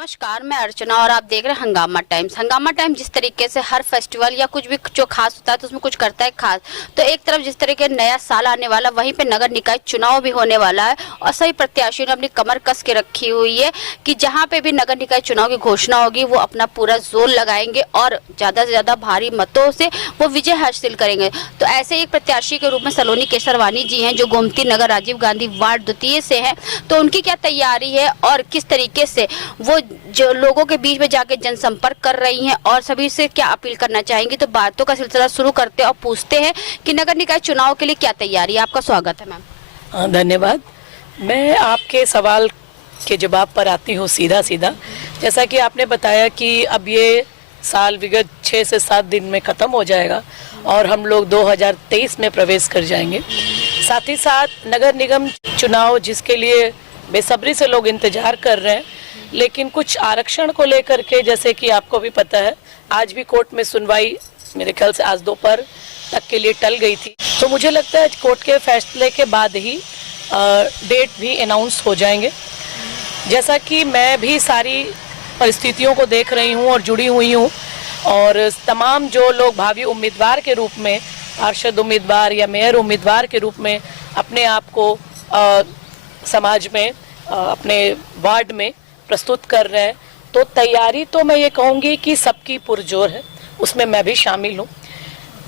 नमस्कार, मैं अर्चना और आप देख रहे हैं हंगामा टाइम्स। हंगामा टाइम्स जिस तरीके से हर फेस्टिवल या कुछ भी जो खास होता है तो उसमें कुछ करता है खास। तो एक तरफ जिस तरीके नया साल आने वाला, वहीं पे नगर निकाय चुनाव भी होने वाला है और सही प्रत्याशियों ने अपनी कमर कस के रखी हुई है कि जहां पे भी नगर निकाय चुनाव की घोषणा होगी वो अपना पूरा जोर लगाएंगे और ज़्यादा से ज़्यादा भारी मतों से वो विजय हासिल करेंगे। तो ऐसे एक प्रत्याशी के रूप में सलोनी केसरवानी जी हैं जो गोमती नगर राजीव गांधी वार्ड द्वितीय से हैं। तो उनकी क्या तैयारी है और किस तरीके से वो जो लोगों के बीच में जाके जनसंपर्क कर रही हैं और सभी से क्या अपील करना चाहेंगी, तो बातों का सिलसिला शुरू करते हैं और पूछते हैं कि नगर निकाय चुनाव के लिए क्या तैयारी है। आपका स्वागत है मैम। धन्यवाद। मैं आपके सवाल के जवाब पर आती हूँ सीधा सीधा। जैसा कि आपने बताया कि अब ये साल विगत 6 से 7 दिन में ख़त्म हो जाएगा और हम लोग 2023 में प्रवेश कर जाएंगे। साथ ही साथ नगर निगम चुनाव जिसके लिए बेसब्री से लोग इंतज़ार कर रहे हैं, लेकिन कुछ आरक्षण को लेकर के, जैसे कि आपको भी पता है, आज भी कोर्ट में सुनवाई मेरे ख्याल से आज दोपहर तक के लिए टल गई थी। तो मुझे लगता है कोर्ट के फैसले के बाद ही डेट भी अनाउंस हो जाएंगे। जैसा कि मैं भी सारी परिस्थितियों को देख रही हूँ और जुड़ी हुई हूँ, और तमाम जो लोग भावी उम्मीदवार के रूप में, पार्षद उम्मीदवार या मेयर उम्मीदवार के रूप में अपने आप को समाज में, अपने वार्ड में प्रस्तुत कर रहे हैं, तो तैयारी तो मैं ये कहूँगी कि सबकी पुरजोर है, उसमें मैं भी शामिल हूँ।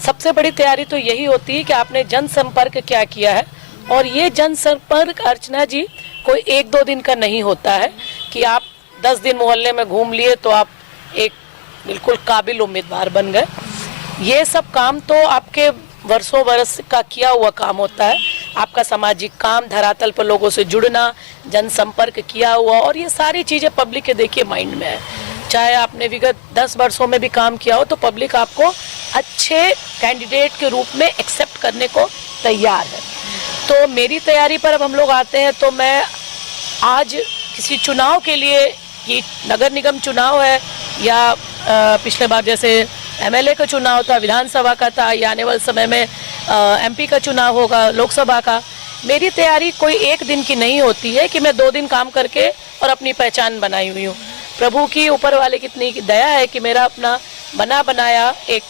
सबसे बड़ी तैयारी तो यही होती है कि आपने जनसंपर्क क्या किया है, और ये जनसंपर्क अर्चना जी कोई 1-2 दिन का नहीं होता है कि आप 10 दिन मोहल्ले में घूम लिए तो आप एक बिल्कुल काबिल उम्मीदवार बन गए। ये सब काम तो आपके वर्षों वर्ष का किया हुआ काम होता है। आपका सामाजिक काम, धरातल पर लोगों से जुड़ना, जनसंपर्क किया हुआ, और ये सारी चीज़ें पब्लिक के देखिए माइंड में है। चाहे आपने विगत 10 वर्षों में भी काम किया हो तो पब्लिक आपको अच्छे कैंडिडेट के रूप में एक्सेप्ट करने को तैयार है। तो मेरी तैयारी पर अब हम लोग आते हैं, तो मैं आज किसी चुनाव के लिए, कि नगर निगम चुनाव है या पिछले बार जैसे एमएलए का चुनाव था, विधानसभा का था, या आने वाले समय में एमपी का चुनाव होगा, लोकसभा का, मेरी तैयारी कोई 1 दिन की नहीं होती है कि मैं 2 दिन काम करके और अपनी पहचान बनाई हुई हूँ। प्रभु की, ऊपर वाले की इतनी दया है कि मेरा अपना बना बनाया एक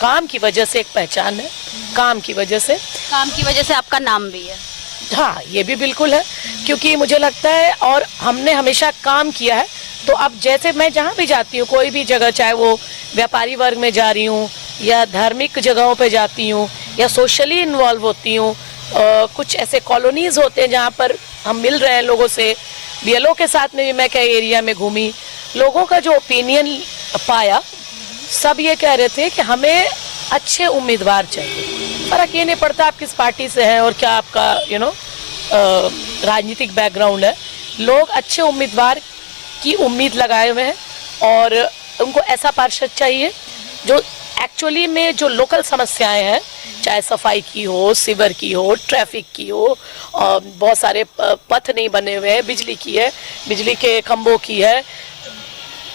काम की वजह से एक पहचान है। काम की वजह से आपका नाम भी है। हाँ, ये भी बिल्कुल है, क्योंकि मुझे लगता है और हमने हमेशा काम किया है। तो अब जैसे मैं जहाँ भी जाती हूँ, कोई भी जगह, चाहे वो व्यापारी वर्ग में जा रही हूँ या धार्मिक जगहों पे जाती हूँ या सोशली इन्वॉल्व होती हूँ, कुछ ऐसे कॉलोनीज होते हैं जहाँ पर हम मिल रहे हैं लोगों से। बीएलओ के साथ में भी मैं कई एरिया में घूमी, लोगों का जो ओपिनियन पाया, सब ये कह रहे थे कि हमें अच्छे उम्मीदवार चाहिए। फर्क ये नहीं पड़ता आप किस पार्टी से हैं और क्या आपका राजनीतिक बैकग्राउंड है, लोग अच्छे उम्मीदवार की उम्मीद लगाए हुए हैं और उनको ऐसा पार्षद चाहिए जो एक्चुअली में जो लोकल समस्याएं हैं, चाहे सफाई की हो, सीवर की हो, ट्रैफिक की हो, बहुत सारे पथ नहीं बने हुए हैं, बिजली की है, बिजली के खंभों की है,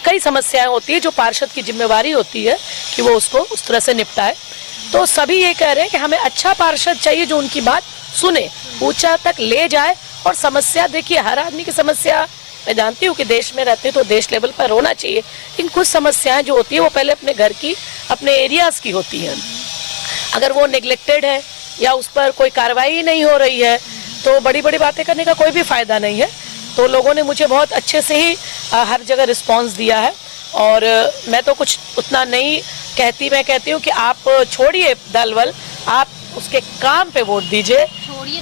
कई समस्याएं होती है जो पार्षद की जिम्मेवारी होती है कि वो उसको उस तरह से निपटाए। तो सभी ये कह रहे हैं कि हमें अच्छा पार्षद चाहिए जो उनकी बात सुने, ऊंचा तक ले जाए। और समस्या देखिए, हर आदमी की समस्या, मैं जानती हूँ कि देश में रहते तो देश लेवल पर होना चाहिए, लेकिन कुछ समस्याएं जो होती है वो पहले अपने घर की, अपने एरियाज की होती हैं। अगर वो नेग्लेक्टेड है या उस पर कोई कार्रवाई नहीं हो रही है तो बड़ी बड़ी बातें करने का कोई भी फायदा नहीं है। तो लोगों ने मुझे बहुत अच्छे से ही हर जगह रिस्पांस दिया है, और मैं तो कुछ उतना नहीं कहती, मैं कहती हूँ कि आप छोड़िए दलबल, आप उसके काम पे वोट दीजिए। छोड़िए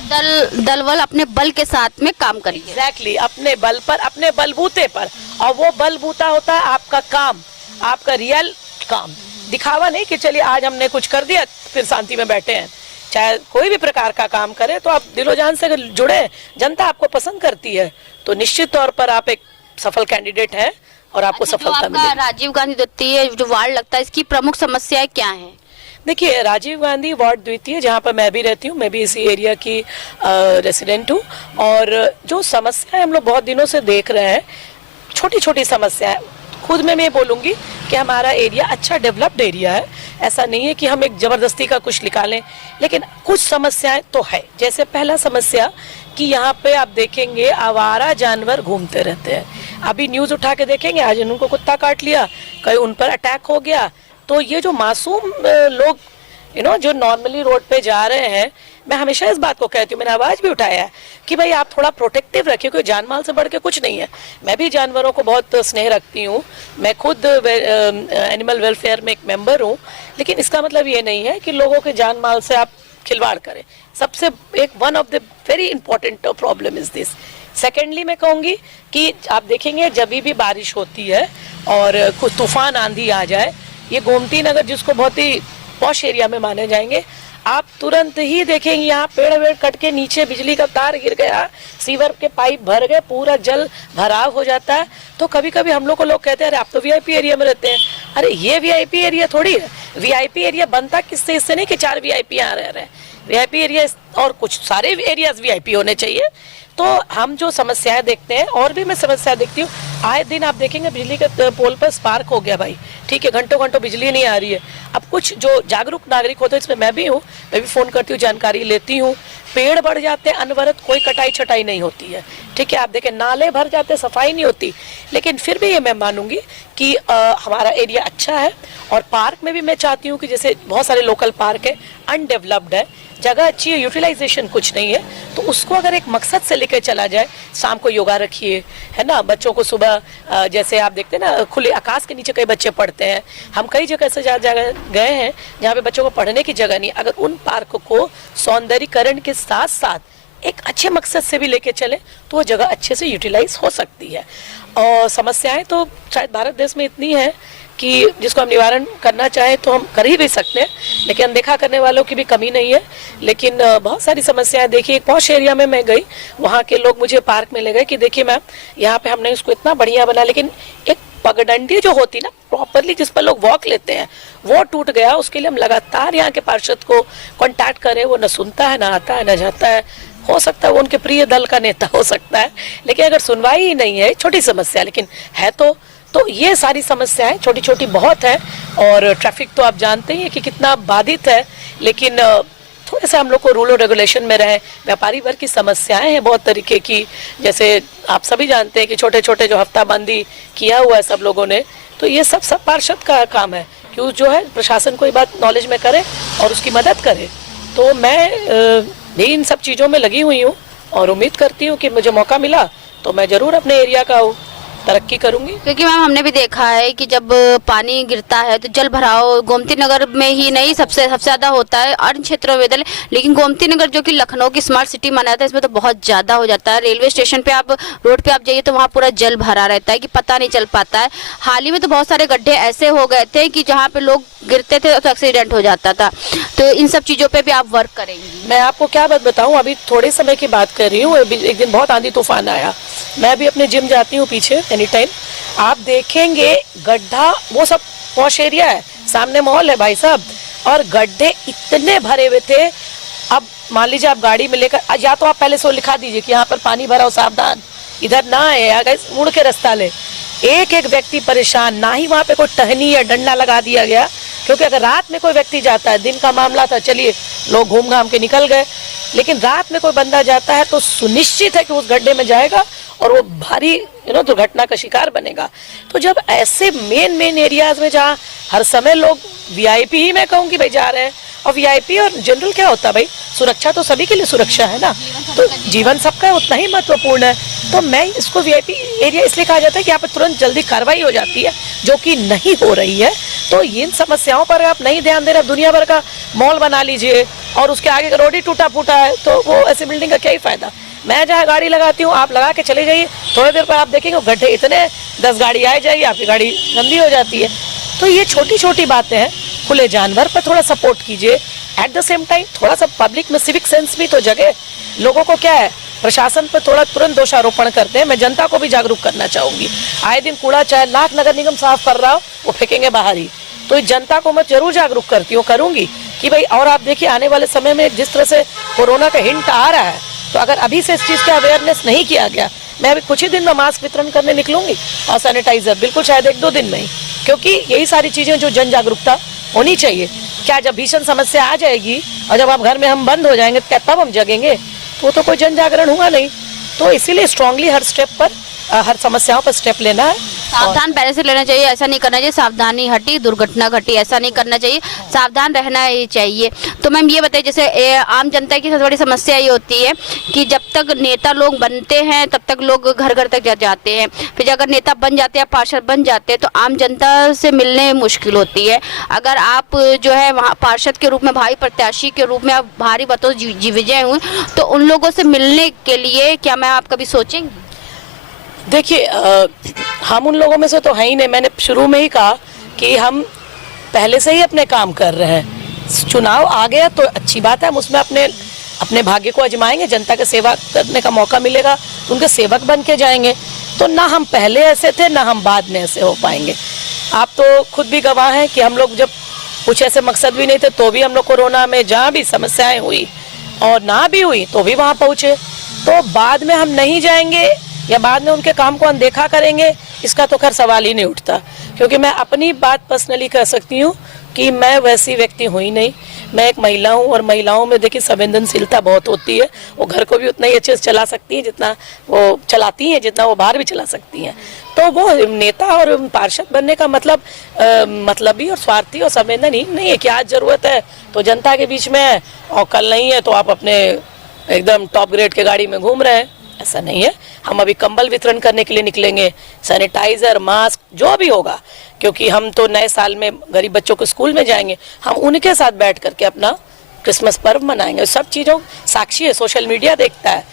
दलबल, अपने बल के साथ में काम करिए। एग्जैक्टली, अपने बल पर, अपने बलबूते पर, और वो बलबूता होता है आपका काम, आपका रियल काम, दिखावा नहीं कि चलिए आज हमने कुछ कर दिया फिर शांति में बैठे हैं। चाहे कोई भी प्रकार का काम करे तो आप दिलो जान से जुड़े, जनता आपको पसंद करती है तो निश्चित तौर पर आप एक सफल कैंडिडेट हैं और आपको सफलता मिलेगी। राजीव गांधी द्वितीय जो वार्ड लगता है, इसकी प्रमुख समस्याएं क्या हैं? देखिए, राजीव गांधी वार्ड द्वितीय जहाँ पर मैं भी रहती हूँ, मैं भी इसी एरिया की रेसिडेंट हूँ, और जो समस्याएं हम लोग बहुत दिनों से देख रहे हैं, छोटी छोटी समस्याएं, खुद में मैं बोलूँगी कि हमारा एरिया अच्छा डेवलप्ड एरिया है। ऐसा नहीं है कि हम एक जबरदस्ती का कुछ निकालें, लेकिन कुछ समस्याएं तो है। जैसे पहला समस्या कि यहाँ पे आप देखेंगे आवारा जानवर घूमते रहते हैं। अभी न्यूज़ उठा के देखेंगे, आज उनको कुत्ता काट लिया, कहीं उन पर अटैक हो गया। तो ये जो मासूम लोग जो नॉर्मली रोड पे जा रहे हैं, मैं हमेशा इस बात को कहती हूँ, मैंने आवाज़ भी उठाया है कि भाई आप थोड़ा प्रोटेक्टिव रखिए, कोई जान माल से बढ़ के कुछ नहीं है। मैं भी जानवरों को बहुत स्नेह रखती हूँ, मैं खुद एनिमल वेलफेयर में एक मेंबर हूँ, लेकिन इसका मतलब ये नहीं है कि लोगों के जान माल से आप खिलवाड़ करें। सबसे एक one of the very important problem is this. Secondly मैं कहूँगी कि आप देखेंगे जब भी बारिश होती है और कुछ तूफान आंधी आ जाए, ये गोमती नगर जिसको बहुत ही पॉश एरिया में माने जाएंगे, आप तुरंत ही देखेंगे यहाँ पेड़ वेड़ कट के नीचे बिजली का तार गिर गया, सीवर के पाइप भर गए, पूरा जल भराव हो जाता है। तो कभी कभी हम लोग को लोग कहते हैं अरे आप तो वीआईपी एरिया में रहते हैं। अरे ये वीआईपी एरिया थोड़ी है। वीआईपी एरिया बनता किससे? इससे नहीं कि 4 वीआईपी यहाँ रह रहे हैं। वीआईपी एरिया और कुछ सारे एरियाज वीआईपी होने चाहिए। तो हम जो समस्याएं देखते हैं, और भी मैं समस्या देखती हूँ, आए दिन आप देखेंगे बिजली के पोल पर स्पार्क हो गया भाई, ठीक है, घंटों घंटों बिजली नहीं आ रही है। अब कुछ जो जागरूक नागरिक होते हैं, इसमें मैं भी हूँ, मैं भी फ़ोन करती हूँ, जानकारी लेती हूँ। पेड़ बढ़ जाते हैं अनवरत, कोई कटाई छटाई नहीं होती है, ठीक है। आप देखें नाले भर जाते, सफाई नहीं होती, लेकिन फिर भी ये मैं मानूंगी कि हमारा एरिया अच्छा है। और पार्क में भी मैं चाहती हूँ कि जैसे बहुत सारे लोकल पार्क है, अनडेवलप्ड है, जगह अच्छी है, यूटिलाइजेशन कुछ नहीं है, तो उसको अगर एक मकसद से लेकर चला जाए, शाम को योगा रखिए, है ना, बच्चों को सुबह जैसे आप देखते हैं ना खुले आकाश के नीचे कई बच्चे पढ़ते हैं, हम कई जगह से जगह गए हैं जहाँ पे बच्चों को पढ़ने की जगह नहीं। अगर उन पार्क को सौंदर्यीकरण के साथ साथ एक अच्छे मकसद से भी लेके चले तो वो जगह अच्छे से यूटिलाइज हो सकती है। और समस्याएं तो शायद भारत देश में इतनी है कि जिसको हम निवारण करना चाहें तो हम कर ही भी सकते हैं, लेकिन अनदेखा करने वालों की भी कमी नहीं है। लेकिन बहुत सारी समस्याएं देखिए, एक पॉश एरिया में मैं गई, वहाँ के लोग मुझे पार्क में ले गए कि देखिए मैम यहाँ पे हमने इसको इतना बढ़िया बना, लेकिन एक पगडंडी जो होती ना प्रॉपरली जिस पर लोग वॉक लेते हैं वो टूट गया। उसके लिए हम लगातार यहाँ के पार्षद को कांटेक्ट करें, वो न सुनता है, न आता है, न जाता है। हो सकता है वो उनके प्रिय दल का नेता हो सकता है, लेकिन अगर सुनवाई ही नहीं है, छोटी समस्या लेकिन है तो ये सारी समस्याएं छोटी छोटी बहुत है। और ट्रैफिक तो आप जानते ही हैं कि कितना बाधित है, लेकिन थोड़े से हम लोग को रूल और रेगुलेशन में रहें। व्यापारी वर्ग की समस्याएं हैं बहुत तरीके की, जैसे आप सभी जानते हैं कि छोटे छोटे जो हफ्ताबंदी किया हुआ है सब लोगों ने, तो ये सब पार्षद का काम है कि जो है प्रशासन को ये बात नॉलेज में करे और उसकी मदद करे। तो मैं भी इन सब चीज़ों में लगी हुई हूँ और उम्मीद करती हूँ कि मुझे मौका मिला तो मैं ज़रूर अपने एरिया का तरक्की करूंगी। क्योंकि मैम हमने भी देखा है कि जब पानी गिरता है तो जल भराव गोमती नगर में ही नहीं सबसे ज़्यादा होता है, अन्य क्षेत्रों में, लेकिन गोमती नगर जो कि लखनऊ की स्मार्ट सिटी माना जाता है, इसमें तो बहुत ज़्यादा हो जाता है। रेलवे स्टेशन पे आप रोड पे आप जाइए तो वहाँ पूरा जल भरा रहता है कि पता नहीं चल पाता है। हाल ही में तो बहुत सारे गड्ढे ऐसे हो गए थे कि जहाँ पे लोग गिरते थे तो एक्सीडेंट हो जाता था। तो इन सब चीज़ों पर भी आप वर्क करेंगी? मैं आपको क्या बात बताऊँ, अभी थोड़े समय की बात कर रही हूँ, एक दिन बहुत आंधी तूफान आया, मैं भी अपने जिम जाती हूँ पीछे एनी टाइम, आप देखेंगे गड्ढा, वो सब पॉश एरिया है, सामने मॉल है भाई साहब, और गड्ढे इतने भरे हुए थे। अब मान लीजिए आप गाड़ी में लेकर, या तो आप पहले से लिखा दीजिए कि यहाँ पर पानी भरा हो, सावधान, इधर ना आए, अगर मुड़ के रास्ता ले। एक एक व्यक्ति परेशान, ना ही वहाँ पे कोई टहनी या डंडा लगा दिया गया, क्योंकि अगर रात में कोई व्यक्ति जाता है, दिन का मामला था चलिए लोग घूम घाम के निकल गए, लेकिन रात में कोई बंदा जाता है तो सुनिश्चित है कि उस गड्ढे में जाएगा और वो भारी दुर्घटना का शिकार बनेगा। तो जब ऐसे मेन एरियाज में जहाँ हर समय लोग वीआईपी ही मैं कहूँगी भाई जा रहे हैं, और वीआईपी और जनरल क्या होता है भाई, सुरक्षा तो सभी के लिए सुरक्षा है ना, तो जीवन सबका उतना ही महत्वपूर्ण है। तो मैं इसको वीआईपी एरिया इसलिए कहा जाता है कि यहाँ पर तुरंत जल्दी कार्रवाई हो जाती है, जो कि नहीं हो रही है। तो इन समस्याओं पर आप नहीं ध्यान दे रहे, दुनिया भर का मॉल बना लीजिए और उसके आगे का रोड ही टूटा फूटा है, तो वो ऐसी बिल्डिंग का क्या ही फायदा। मैं जहाँ गाड़ी लगाती हूँ आप लगा के चले जाइए, थोड़ी देर पर आप देखेंगे गड्ढे इतने, 10 गाड़ी आ जाएगी, आपकी गाड़ी गंदी हो जाती है। तो ये छोटी छोटी बातें हैं। खुले जानवर पर थोड़ा सपोर्ट कीजिए, एट द सेम टाइम थोड़ा सा पब्लिक में सिविक सेंस भी तो जगे। लोगों को क्या है, प्रशासन पर थोड़ा तुरंत दोषारोपण करते हैं। मैं जनता को भी जागरूक करना चाहूँगी। आए दिन कूड़ा चाहे लाख नगर निगम साफ कर रहा हो, वो फेंकेंगे बाहर ही। तो इस जनता को मैं जरूर जागरूक करती हूँ, करूँगी कि भाई, और आप देखिए आने वाले समय में जिस तरह से कोरोना का हिंट आ रहा है, तो अगर अभी से इस चीज़ का अवेयरनेस नहीं किया गया, मैं अभी कुछ ही दिन में मास्क वितरण करने निकलूंगी और सैनिटाइजर बिल्कुल शायद 1-2 दिन में ही, क्योंकि यही सारी चीज़ें जो जन जागरूकता होनी चाहिए। क्या जब भीषण समस्या आ जाएगी और जब आप घर में हम बंद हो जाएंगे क्या तब हम जगेंगे? तो वो तो कोई जन जागरण हुआ नहीं। तो इसीलिए स्ट्रांगली हर स्टेप पर, हर समस्याओं पर स्टेप लेना है। सावधान पहले से लेना चाहिए, ऐसा नहीं करना चाहिए सावधानी हटी दुर्घटना घटी, ऐसा नहीं करना चाहिए, सावधान रहना ही चाहिए। तो मैम ये बताइए, जैसे आम जनता की सबसे बड़ी समस्या ये होती है कि जब तक नेता लोग बनते हैं तब तक लोग घर घर तक जाते हैं, फिर अगर नेता बन जाते हैं, पार्षद बन जाते हैं तो आम जनता से मिलने मुश्किल होती है। अगर आप जो है वहाँ पार्षद के रूप में, भाई प्रत्याशी के रूप में आप भारी मतों से विजय हुए, तो उन लोगों से मिलने के लिए क्या मैम आप कभी सोचेंगी? देखिए, हम उन लोगों में से तो है ही नहीं। मैंने शुरू में ही कहा कि हम पहले से ही अपने काम कर रहे हैं। चुनाव आ गया तो अच्छी बात है, हम उसमें अपने भाग्य को आजमाएंगे, जनता का सेवा करने का मौका मिलेगा, उनके सेवक बन के जाएंगे। तो ना हम पहले ऐसे थे ना हम बाद में ऐसे हो पाएंगे। आप तो खुद भी गवाह हैं कि हम लोग जब कुछ ऐसे मकसद भी नहीं थे तो भी हम लोग कोरोना में जहाँ भी समस्याएं हुई और ना भी हुई तो भी वहाँ पहुँचे। तो बाद में हम नहीं जाएंगे या बाद में उनके काम को अनदेखा करेंगे, इसका तो खैर सवाल ही नहीं उठता। क्योंकि मैं अपनी बात पर्सनली कह सकती हूँ कि मैं वैसी व्यक्ति हुई नहीं। मैं एक महिला हूँ और महिलाओं में देखिए संवेदनशीलता बहुत होती है। वो घर को भी उतना ही अच्छे से चला सकती हैं जितना वो चलाती हैं, जितना वो बाहर भी चला सकती हैं। तो वो नेता और पार्षद बनने का मतलबी और स्वार्थी और संवेदनहीन नहीं है कि आज जरूरत है तो जनता के बीच में है और कल नहीं है तो आप अपने एकदम टॉप ग्रेड के गाड़ी में घूम रहे हैं। ऐसा नहीं है। हम अभी कंबल वितरण करने के लिए निकलेंगे, सैनिटाइजर, मास्क जो भी होगा, क्योंकि हम तो नए साल में गरीब बच्चों को स्कूल में जाएंगे, हम उनके साथ बैठ करके अपना क्रिसमस पर्व मनाएंगे। सब चीज़ों साक्षी है, सोशल मीडिया देखता है।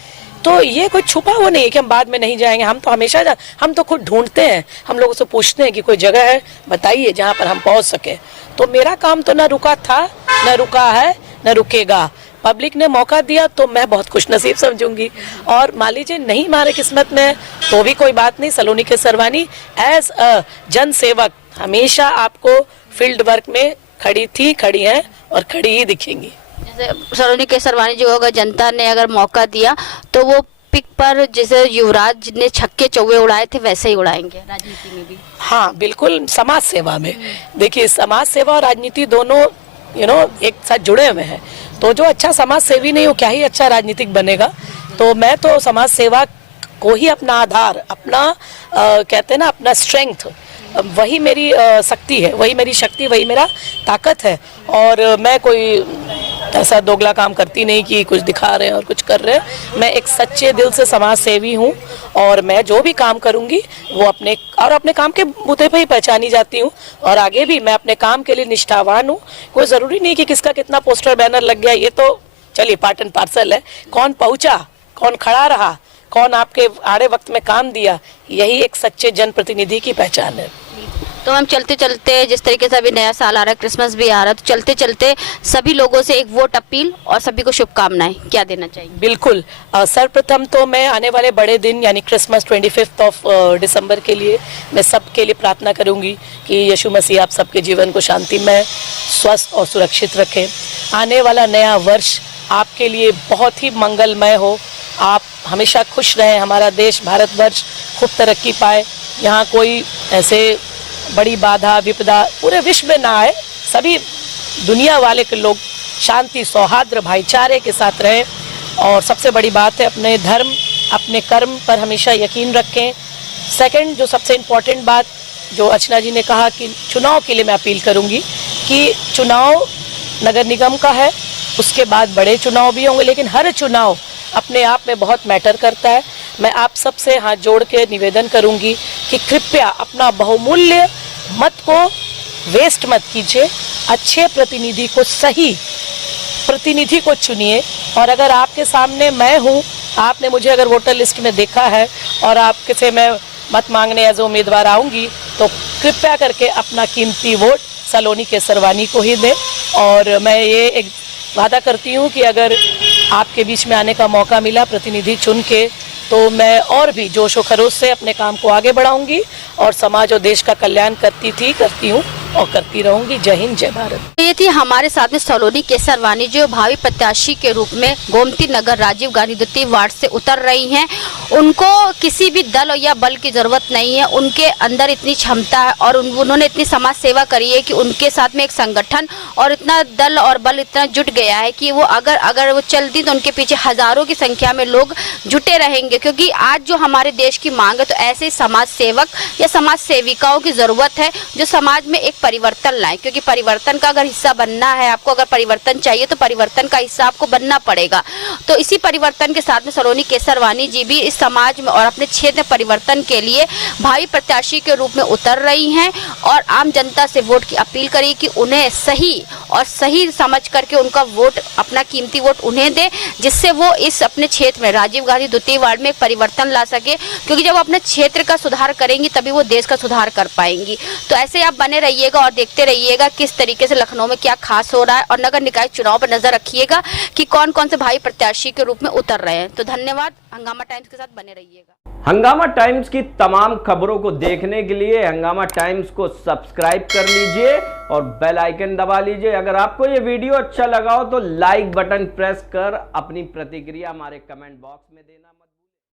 तो ये कोई छुपा हुआ नहीं है कि हम बाद में नहीं जाएंगे। हम तो हमेशा हम तो खुद ढूंढते हैं, हम लोगों से पूछते हैं कि कोई जगह है बताइए जहाँ पर हम पहुँच सके। तो मेरा काम तो न रुका था, न रुका है, न रुकेगा। पब्लिक ने मौका दिया तो मैं बहुत खुशनसीब समझूंगी। और मान लीजिए नहीं हमारे किस्मत में तो भी कोई बात नहीं। सलोनी के सरवानी एज अ जन सेवक हमेशा आपको फील्ड वर्क में खड़ी थी, खड़ी हैं और खड़ी ही दिखेंगी। जैसे सलोनी के सरवानी जी को अगर जनता ने अगर मौका दिया तो वो पिक पर जैसे युवराज ने छक्के चौवे उड़ाए थे वैसे ही उड़ाएंगे राजनीति में भी। हाँ बिल्कुल, समाज सेवा में देखिए, समाज सेवा और राजनीति दोनों एक साथ जुड़े हुए हैं। तो जो अच्छा समाज सेवी नहीं हो क्या ही अच्छा राजनीतिक बनेगा। तो मैं तो समाज सेवा को ही अपना आधार, अपना कहते हैं ना अपना स्ट्रेंथ, वही मेरी शक्ति है, वही मेरी शक्ति, वही मेरा ताकत है। और मैं कोई ऐसा दोगला काम करती नहीं कि कुछ दिखा रहे हैं और कुछ कर रहे हैं। मैं एक सच्चे दिल से समाज सेवी हूँ और मैं जो भी काम करूँगी वो अपने काम के बूते पे ही पहचानी जाती हूँ। और आगे भी मैं अपने काम के लिए निष्ठावान हूँ। कोई ज़रूरी नहीं कि किसका कितना पोस्टर बैनर लग गया, ये तो चलिए पार्ट एंड पार्सल है। कौन पहुँचा, कौन खड़ा रहा, कौन आपके आड़े वक्त में काम दिया, यही एक सच्चे जनप्रतिनिधि की पहचान है। तो हम चलते चलते जिस तरीके से अभी नया साल आ रहा है, क्रिसमस भी आ रहा है, तो चलते चलते सभी लोगों से एक वोट अपील और सभी को शुभकामनाएं क्या देना चाहिए? बिल्कुल, सर्वप्रथम तो मैं आने वाले बड़े दिन यानी क्रिसमस 25 दिसंबर के लिए मैं सबके लिए प्रार्थना करूंगी कि यीशु मसीह आप सबके जीवन को शांतिमय, स्वस्थ और सुरक्षित रखें। आने वाला नया वर्ष आपके लिए बहुत ही मंगलमय हो, आप हमेशा खुश रहें, हमारा देश भारतवर्ष खूब तरक्की पाए, यहाँ कोई ऐसे बड़ी बाधा विपदा पूरे विश्व में ना आए, सभी दुनिया वाले के लोग शांति, सौहार्द, भाईचारे के साथ रहें। और सबसे बड़ी बात है अपने धर्म, अपने कर्म पर हमेशा यकीन रखें। सेकंड, जो सबसे इम्पोर्टेंट बात जो अर्चना जी ने कहा कि चुनाव के लिए मैं अपील करूंगी कि चुनाव नगर निगम का है, उसके बाद बड़े चुनाव भी होंगे, लेकिन हर चुनाव अपने आप में बहुत मैटर करता है। मैं आप सबसे हाथ जोड़ के निवेदन करूंगी कि कृपया अपना बहुमूल्य मत को वेस्ट मत कीजिए, अच्छे प्रतिनिधि को, सही प्रतिनिधि को चुनिए। और अगर आपके सामने मैं हूँ, आपने मुझे अगर वोटर लिस्ट में देखा है और आपके से मैं मत मांगने एज उम्मीदवार आऊँगी तो कृपया करके अपना कीमती वोट सलोनी के सरवानी को ही दें। और मैं ये एक वादा करती हूँ कि अगर आपके बीच में आने का मौका मिला प्रतिनिधि चुन के, तो मैं और भी जोश व खरोश से अपने काम को आगे बढ़ाऊंगी और समाज और देश का कल्याण करती हूँ और करती रहूंगी। जय हिंद, जय भारत। ये थी हमारे साथ में सलोनी केसरवानी, जो भावी प्रत्याशी के रूप में गोमती नगर राजीव गांधी द्वितीय वार्ड से उतर रही हैं। उनको किसी भी दल या बल की जरूरत नहीं है, उनके अंदर इतनी क्षमता है और उन्होंने इतनी समाज सेवा करी है कि उनके साथ में एक संगठन और इतना दल और बल इतना जुट गया है कि वो अगर वो चलती तो उनके पीछे हजारों की संख्या में लोग जुटे रहेंगे। क्योंकि आज जो हमारे देश की मांग है, तो ऐसे समाज सेवक या समाज सेविकाओं की जरूरत है जो समाज में एक परिवर्तन लाए। क्योंकि परिवर्तन का अगर हिस्सा बनना है आपको, अगर परिवर्तन चाहिए तो परिवर्तन का हिस्सा आपको बनना पड़ेगा। तो इसी परिवर्तन के साथ में सलोनी केसरवानी जी भी इस समाज में और अपने क्षेत्र में परिवर्तन के लिए भावी प्रत्याशी के रूप में उतर रही हैं और आम जनता से वोट की अपील करी कि उन्हें सही समझ करके उनका वोट, अपना कीमती वोट उन्हें दे, जिससे वो इस अपने क्षेत्र में राजीव गांधी द्वितीय वार्ड में एक परिवर्तन ला सके। क्योंकि जब अपने क्षेत्र का सुधार करेंगी तभी वो देश का सुधार कर पाएंगी। तो ऐसे आप बने रहिएगा और देखते रहिएगा किस तरीके से लखनऊ में क्या खास हो रहा है, और नगर निकाय चुनाव पर नजर रखिएगा कि कौन कौन से भाई प्रत्याशी के रूप में उतर रहे हैं। तो धन्यवाद, हंगामा टाइम्स के साथ बने रहिएगा। हंगामा टाइम्स की तमाम खबरों को देखने के लिए हंगामा टाइम्स को सब्सक्राइब कर लीजिए और बेल आइकन दबा लीजिए। अगर आपको ये वीडियो अच्छा लगा हो तो लाइक बटन प्रेस कर अपनी प्रतिक्रिया हमारे कमेंट बॉक्स में देना मत